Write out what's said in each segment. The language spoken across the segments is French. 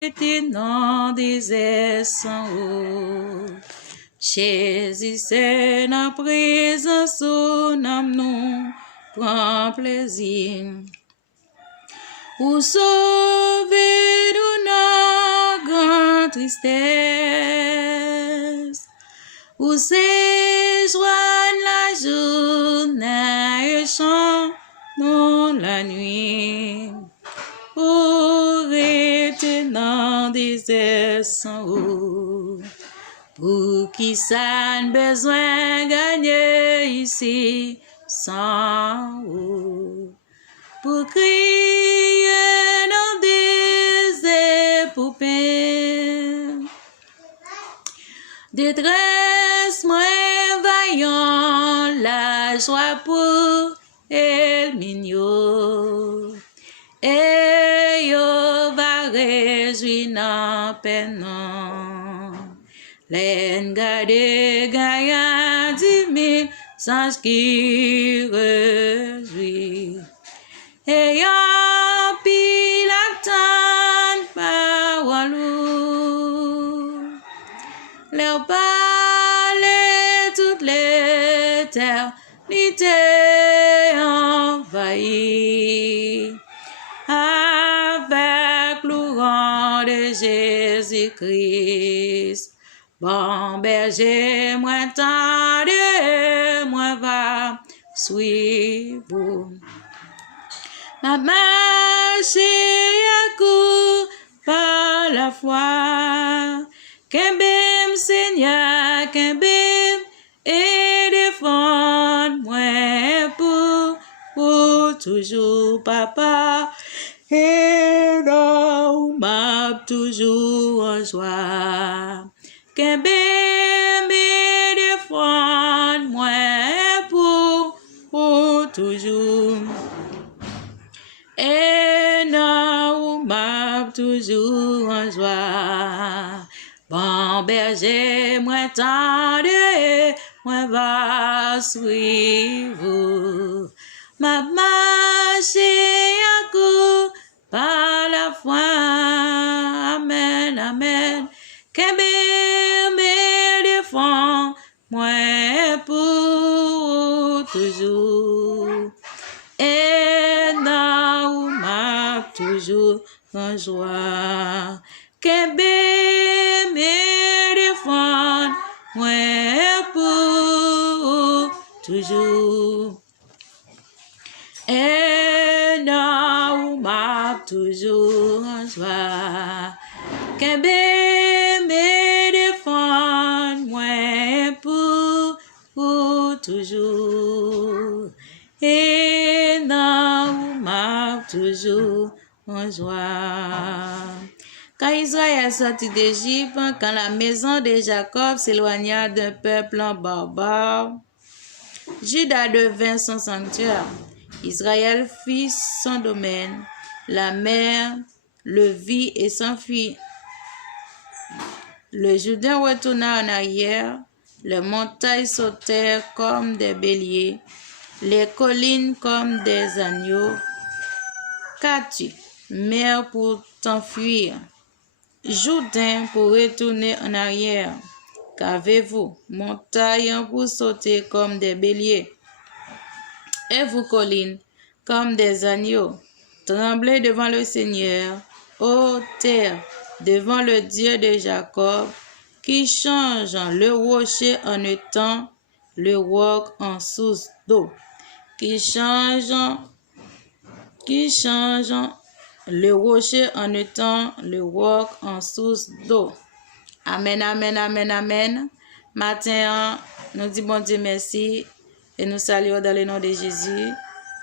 était dans des airs sans eau. Jésus, c'est la présence, son âme nous prend plaisir. Pour sauver de nos grandes tristesses, pour séjourner la journée et chantons la nuit, pour être dans des airs sans eau, pour qui ça n'a besoin de gagner ici sans eau, pour crier dans des épopées, détresse moins vaillant, la joie pour el mignon, et yo va réjouir dans peine. L'en garde gaïa 10 000 sans qui réjouit. Et yon pile attend parolou. Leur parler toutes les éternités envahies. Avec l'ourant de Jésus-Christ. Bon berger, moi tendez, moi va suivre. Ma marche à coup par la foi. Qu'embim Seigneur, qu'embim et défendre-moi pour toujours, papa. Et non, m'a toujours en joie. Qu'embim et défendre-moi pour toujours. Et non, m'a toujours en joie. Bon berger, moi tendez, moi va suivre. Ma marche à coup par la foi. Amen, amen. Qu'embim me défend, moi pour toujours. Et non, m'a toujours en joie. Qu'embim me défend, moi pour toujours. Et non, m'a toujours en joie. Qu'embim me défend, moi pour toujours. Et non, m'a toujours en joie. Quand Israël sortit d'Égypte, quand la maison de Jacob s'éloigna d'un peuple en barbare, Juda devint son sanctuaire. Israël fit son domaine. La mer le vit et s'enfuit. Le Jourdain retourna en arrière. Les montagnes sautèrent comme des béliers. Les collines comme des agneaux. Qu'as-tu, mer, pour t'enfuir? Jourdain pour retourner en arrière. Qu'avez-vous, montagnes pour sauter comme des béliers? Et vous, collines, comme des agneaux? Tremblez devant le Seigneur, ô terre, devant le Dieu de Jacob, qui change le rocher en étang, le roc en source d'eau, qui change le rocher en étang, le roc en source d'eau. Amen, amen, amen, amen. Matin, nous disons bon Dieu merci et nous saluons dans le nom de Jésus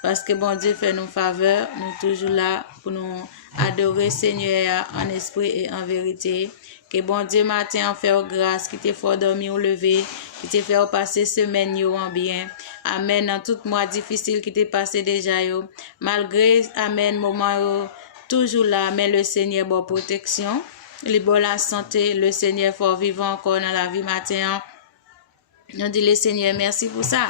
parce que bon Dieu fait nous faveur. Nous toujours là pour nous adorer Seigneur en esprit et en vérité. Que bon Dieu matin en fait grâce, qui t'est fort dormi ou levé, qui t'est fait passer semaine yo en bien. Amen. Dans tout mois difficile qui t'est passé déjà yo. Malgré, amen, moment yo, toujours là, mais le Seigneur bon protection. Les bonnes la santé, le Seigneur fort vivant encore dans la vie matin. Nous disons le Seigneur merci pour ça.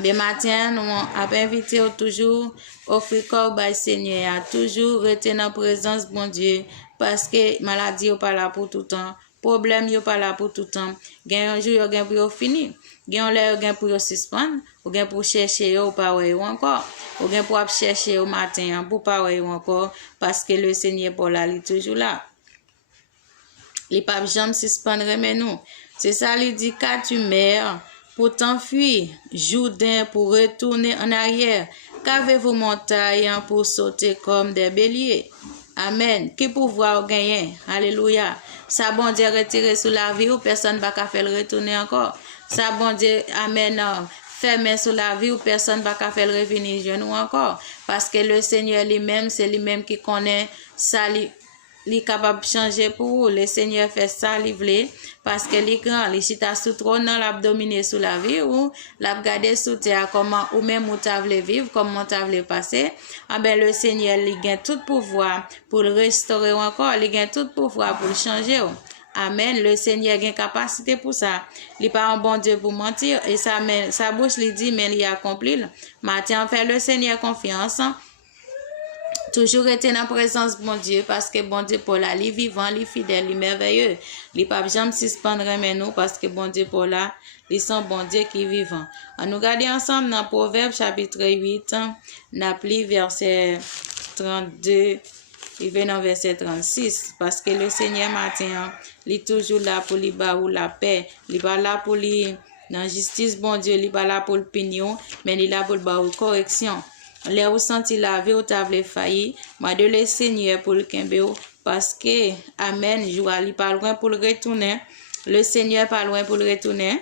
Bien matin, nous avons invité toujours offrir corps au Seigneur, toujours rester dans la présence bon Dieu, parce que maladie n'est pas là pour tout le temps. Problème n'est pas là pour tout le temps. Gen un jour, gen pour fini. Gen l'air gen pour suspendre, ou gen pour chercher ou pas ou encore. Ou gen pour chercher au matin pour pas ou encore parce que le Seigneur pour là, il est toujours là. Les papes jamais suspendre mais nous. C'est ça il dit qu'as-tu mère pour t'enfuir, Jourdain pour retourner en arrière. Qu'avez-vous montagne pour sauter comme des béliers? Amen. Qui pouvoir gagner? Alléluia. Ça bon Dieu retiré sous la vie ou personne va faire le retourner encore. Ça bon Dieu, amen, fermé sous la vie ou personne va faire le revenir jeune ou encore. Parce que le Seigneur lui-même, c'est lui-même qui connaît ça, il est capable de changer pour vous. Le Seigneur fait ça, il veut, parce que les grands, les chita sous trône, l'a dominé sous la vie ou l'a gardé sous terre, comment ou même où t'as voulu vivre, comment t'as voulu passer. Ah ben, le Seigneur, il gagne tout pouvoir pour le restaurer encore, il gagne tout pouvoir pour le changer. Amen. Le Seigneur a une capacité pour ça. Il n'est pas un bon Dieu pour mentir. Et sa bouche lui dit, mais il accomplit. Maintenant, fait le Seigneur confiance. Toujours été dans la présence de mon Dieu parce que bon Dieu pour là, il est vivant, il est fidèle, il est merveilleux. Il n'est pas jamais suspendre mais nous parce que bon Dieu pour là, il est bon Dieu qui est vivant. On nous regarde ensemble dans Proverbe chapitre 8, n'appli verset 32. Il vient dans verset 36 parce que le Seigneur matin, il est toujours là pour lui ou la paix. Il n'est pas là pour lui dans justice, bon Dieu, il n'est pas là pour le pignon, mais il est là pour le correction. Les ressentis la vie ou t'avais failli, moi de le Seigneur pour le Kembeo, parce que, amen, joie, il pas loin pour le retourner. Le Seigneur pas loin pour le retourner.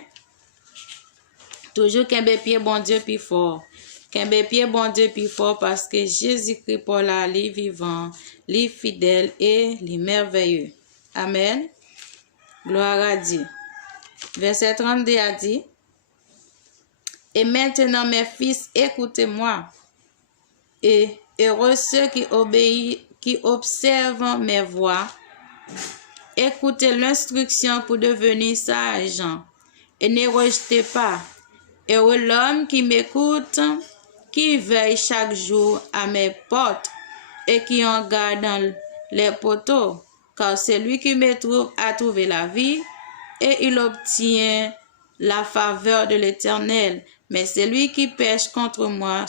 Toujours Kembe pied, bon Dieu, plus fort. Kembe pied, bon Dieu, plus fort, parce que Jésus-Christ pour la vie vivant, les fidèles et les merveilleux. Amen. Gloire à Dieu. Verset 32 a dit, et maintenant, mes fils, écoutez-moi. Et heureux ceux qui observent mes voies. Écoutez l'instruction pour devenir sage et ne rejetez pas. Heureux l'homme qui m'écoute, qui veille chaque jour à mes portes et qui en garde dans les poteaux, car celui qui me trouve a trouvé la vie et il obtient la faveur de l'Éternel. Mais celui qui pêche contre moi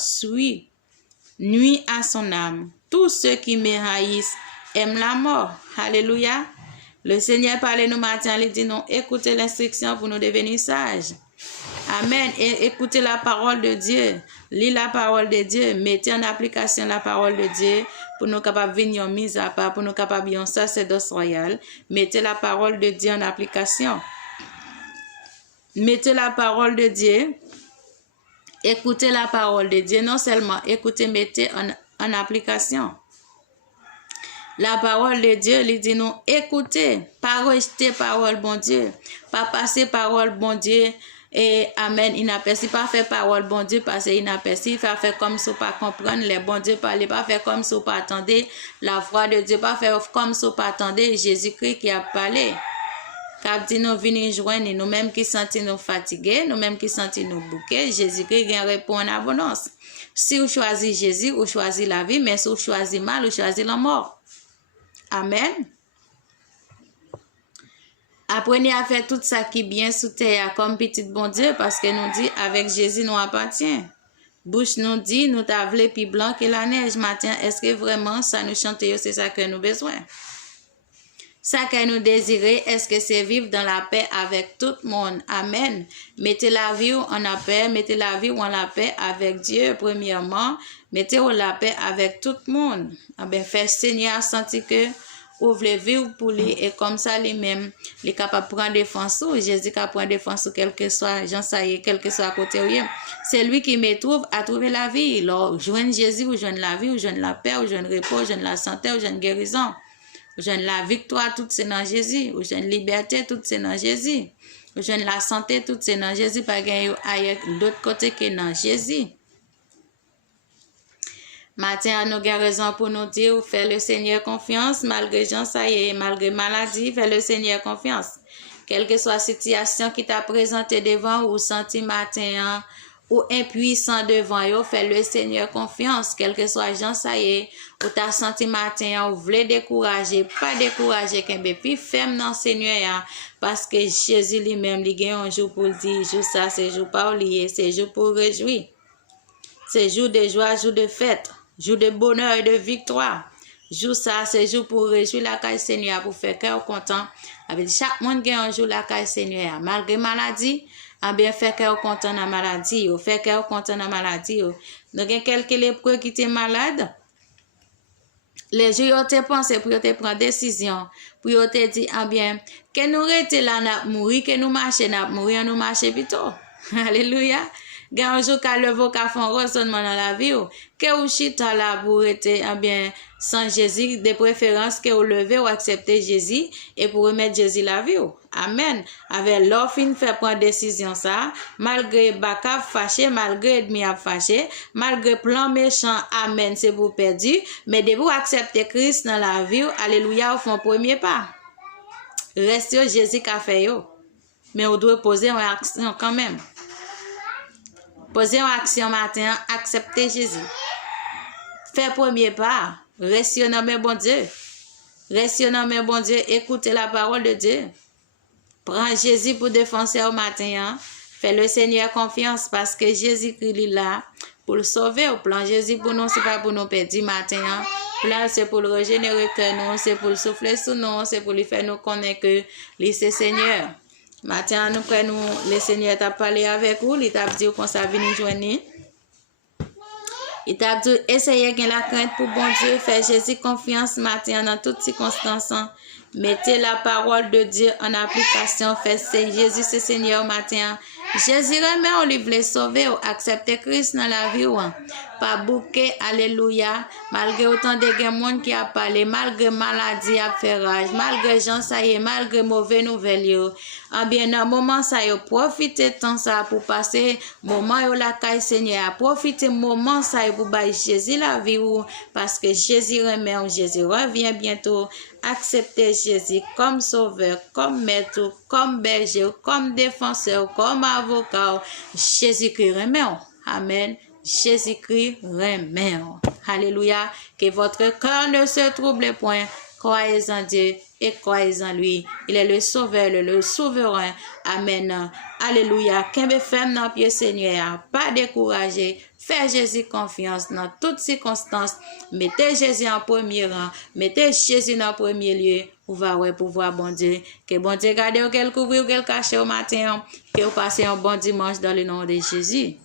nuit à son âme. Tous ceux qui me haïssent aiment la mort. Alléluia. Le Seigneur parle nous matin, il dit non, écoutez l'instruction pour nous devenir sages. Amen. Et écoutez la parole de Dieu. Lisez la parole de Dieu. Mettez en application la parole de Dieu pour nous capables de venir mise à part, pour nous capables de sacerdoce royal. Mettez la parole de Dieu en application. Mettez la parole de Dieu. Écoutez la parole de Dieu. Non seulement écoutez, mettez en application. La parole de Dieu, il dit nous, écoutez, pas rejeter parole, bon Dieu. Pas passer parole, bon Dieu. Et amen, il n'a pas fait parole, bon Dieu, parce qu'il n'a pas fait comme si on pas comprendre, les bon Dieu parler, pas fait comme si on pas attendre la voix de Dieu, pas fait comme si on pas attendre Jésus-Christ qui a parlé. Cap dit nous venir joindre, nous-mêmes qui sentons nous fatigués, nous-mêmes qui sentons nous bouqués, Jésus-Christ vient répondre en abondance. Si vous choisissez Jésus, vous choisissez la vie, mais si vous choisissez mal, vous choisissez la mort. Amen. Apprenez à faire tout ça qui est bien sous terre comme petit bon Dieu parce que nous dit avec Jésus nous appartient. Bouche nous dit nous t'avons plus blanc que la neige matin. Est-ce que vraiment ça nous chante, c'est ça que nous besoin? Ça que nous désirons, est-ce que c'est vivre dans la paix avec tout le monde? Amen. Mettez la vie en la paix, mettez la vie en la paix avec Dieu premièrement. Mettez la paix avec tout le monde. Ah ben, fait Seigneur sentir que ouvre les vies pour lui et comme ça lui-même, il est capable de prendre défense ou Jésus qui prend défense ou quel que soit, j'en sais, quel que soit à côté où c'est lui qui me trouve à trouver la vie. Alors, joindre Jésus ou joindre la vie ou joindre la paix ou joindre le repos, ou joindre la santé ou joindre guérison. Ou joindre la victoire, tout c'est dans Jésus. Ou joindre liberté, tout c'est dans Jésus. Ou joindre la santé, tout c'est dans Jésus. Pas gagner ailleurs l'autre côté que dans Jésus. Matin, nous avons raison pour nous dire, fais le Seigneur confiance, malgré gens, ça y est, malgré maladie, fais le Seigneur confiance. Quelle que soit la situation qui t'a présenté devant, ou senti matin, ou impuissant devant yo, fait le Seigneur confiance, quel que soit gens ça y est, ou ta senti matin, ou voulez décourager, pas décourager, qu'un peu plus ferme dans le Seigneur, parce que Jésus lui-même, il gagne un jour pour dire, jour ça, c'est jour pas oublier, c'est jour pour réjouir. C'est jour de joie, jour de fête, jour de bonheur et de victoire. Jour ça, c'est jour pour réjouir la caille Seigneur, pour faire cœur content. Avec chaque monde gagne un jour la caille Seigneur, malgré maladie, a bien fait cœur content dans la maladie, ou fait cœur content dans la maladie. Donc, il y a quelques lépreux qui étaient malades. Les jours ont pensé pour te prendre décision, pour te dire, ah bien, que nous restons là, n'a mourir, que nous marchons, n'a mourir, nous marchons plutôt. Alléluia. Gan jour ka le voka font raisonnement dans la vie que ou chita là pour être eh bien sans Jésus de préférence que ou lever ou accepter Jésus et pour remettre Jésus la vie. Amen. Avec l'offre fait prendre décision ça malgré baka fâché, malgré ennemi a fâché, malgré plan méchant, amen, c'est pour perdu, mais de vous accepter Christ dans la vie, alléluia, au fond premier pas. Reste Jésus qui a fait yo. Mais on doit poser une action quand même. Poser une action matin, accepter Jésus. Faire premier pas, rester dans mes bon Dieu. Rester dans mes bon Dieu, écoutez la parole de Dieu. Prends Jésus pour défendre au matin. Fais le Seigneur confiance parce que Jésus-Christ est là pour le sauver. Au plan Jésus pour nous, ce n'est pas pour nous perdre matin. Plan c'est pour le régénérer que nous, c'est pour le souffler sur nous, c'est pour lui faire nous connaître que lui c'est Seigneur. Matin, nous prenons, le Seigneur t'a parlé avec vous, il t'a dit qu'on s'est venu joindre. Il t'a dit, essayez de la crainte pour bon Dieu, faire Jésus confiance matin dans toutes circonstances. Mettez la parole de Dieu en application, faites Jésus c'est Seigneur matin. Jésus remet, on lui voulait sauver, ou accepter Christ dans la vie. Pas bouquet, alléluia, malgré autant de monde qui a parlé, malgré maladie à faire rage, malgré gens ça y est, malgré mauvais nouvelles. En bien, dans moment ça y est, profitez de temps ça pour passer moment yo la caille Seigneur, profitez moment ça y est pour bailler Jésus la vie, parce que Jésus remet, Jésus revient bientôt. Acceptez Jésus comme sauveur, comme maître, comme berger, comme défenseur, comme avocat. Jésus-Christ remet. Amen. Jésus-Christ remet. Alléluia. Que votre cœur ne se trouble point. Croyez en Dieu et croyez en lui. Il est le sauveur, le souverain. Amen. Alléluia. Qu'un femme dans pied Seigneur, pas découragé. Fais Jésus confiance dans toutes circonstances. Mettez Jésus en premier rang. Mettez Jésus en premier lieu. Vous va pouvoir bon Dieu. Que bon Dieu garde ou qu'elle couvre ou qu'elle cache au matin. Que vous passez un bon dimanche dans le nom de Jésus.